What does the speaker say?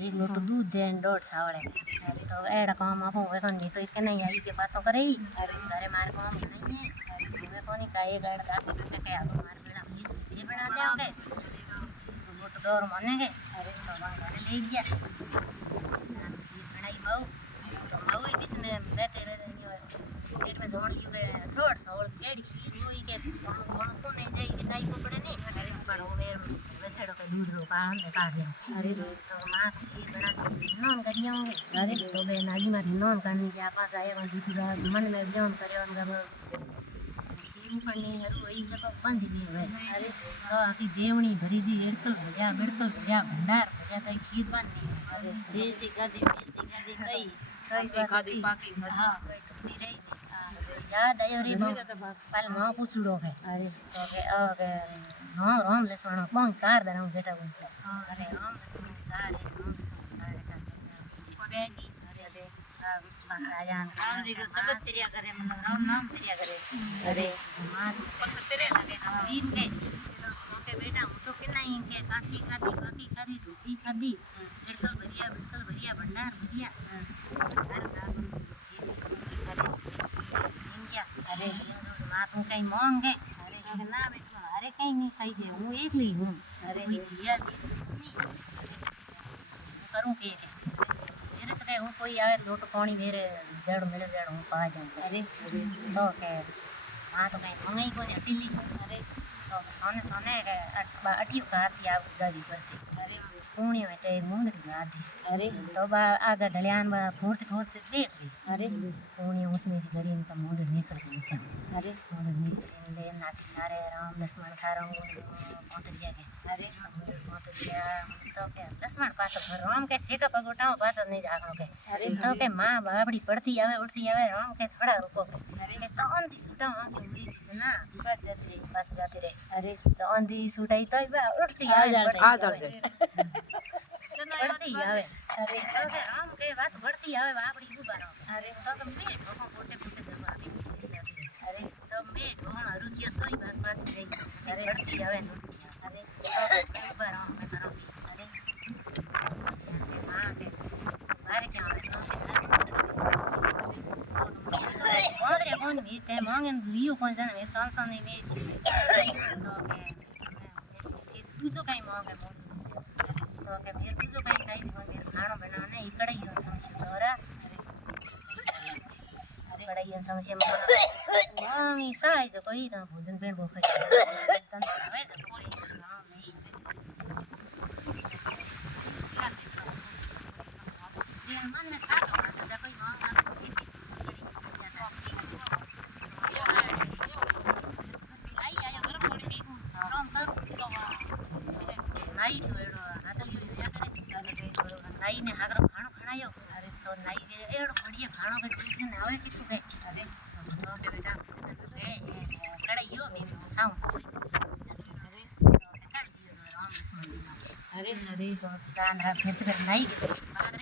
एक लोटो दूध दे डोट सावड़े तो एड़ा काम आपो वेखन नहीं तो इतने नहीं आई के बातों करे ही घरे मार काम नहीं है वे कोनी का एक एड़ा दाती बेटे के आ मार बेड़ा खीर बना दे होगे खीर को लोटो दौर माने के तो वहां घरे ले गया खीर बनाई बहु तो बहु ही किसने बैठे रहे पेट में जोड़ लियो के डोट सावड़ एड़ी खीर हुई के कोण को नहीं जाई के टाई को पड़े नहीं पर वो मेरे वैसेड़ो के दूध रो कान दे काट दे अरे तो मां खीर बना नॉन करिया होंगे अरे तो बे नागी में नॉन करनी के पास आए वहां जीती मन में ध्यान करे उनका खीर पड़नी हरु वही सब बंद नहीं हुए अरे तो आकी देवणी भरी जी एड़कल भजा भंडार भजा तो खीर बंद नहीं अरे बेइज्जती कर दी कई खादी बाकी हां कोई टूटी रही याद आयो रे पहले ना पूछड़ो है अरे तो के हां राम लक्ष्मण कौन कार दे बेटा बोलते अरे राम लक्ष्मण कार है राम लक्ष्मण कार है बेटी अरे बस आजान राम जी को शब्द तेरिया करे मन राम नाम तेरिया करे अरे मां पक तेरे लगे हम जीत के ओके बेटा हम तो किना ही के काफी खादी बाकी खादी रोटी खादी बिड़कल भरिया भंडार भरिया हर दारू अरे मां तू कहीं मांगे अरे ना बेटा अरे कहीं नहीं सही है हूँ एकली हूँ अरे दिया नहीं करूँ के मेरे तो हूँ कोई आवे लोट पानी मेरे जड़ मिले जड़ हूँ पा जाऊँ अरे तो के मां तो कहीं मंगाई कोई अटीली अरे तो सोने के अठी गाती आप जादी करती अरे पूणी बेटे मुंदड़ी गाती अरे तो बा आगे ढलियान बा फोड़ते देख ली अरे पूणी उसने सी करी इनका मुंदड़ी निकल गई से अरे मुंदड़ी ले ना किनारे राम लक्ष्मण थारा पोतरिया के अरे मुंदड़ी पोतरिया तो के लक्ष्मण पास राम के सेका पगोटाओ पास नहीं जागो के अरे तो के मां बाबड़ी पड़ती आवे उठती आवे राम के थोड़ा रुको के तो अंधी सुटा आके उड़ी छी ना बस जाती रहे अरे तो अंधी सुटाई तो उठती आ जा बढ़ती आवे अरे तो के राम के बात बढ़ती आवे बापड़ी गुबारो अरे तो के मैं ढोको पोटे जब आती किसी जाती रहे अरे तो मैं ढोण रुचिया तोई बस गई अरे बढ़ती आवे अरे तो गुबारो मैं करो अरे मां के बारे जावे तो के कौन भी ते मांगन लियो कौन जाने में सन नहीं में तो के दूसरो कहीं मांगे तो के फिर दूसरो कहीं साइज को फिर खाना बनाने इकड़े ही समस्या तोरा अरे कड़े समस्या में मांगी साइज कोई तो भोजन पेट भूख तन हवे से कोई हां नहीं मन में साथ होता जब कोई मांगा नाई तो एड़ो हाथलियो दिया करे नाई ने हागरो खाणो खणायो अरे तो नाई के एड़ो बढ़िया खाणो के टिफिन ने आवे किछु के अरे तो के बेटा कड़ाइयो में साऊ अरे तो कड़ दियो राम लक्ष्मण अरे अरे तो चांद रात फिर नाई के बाद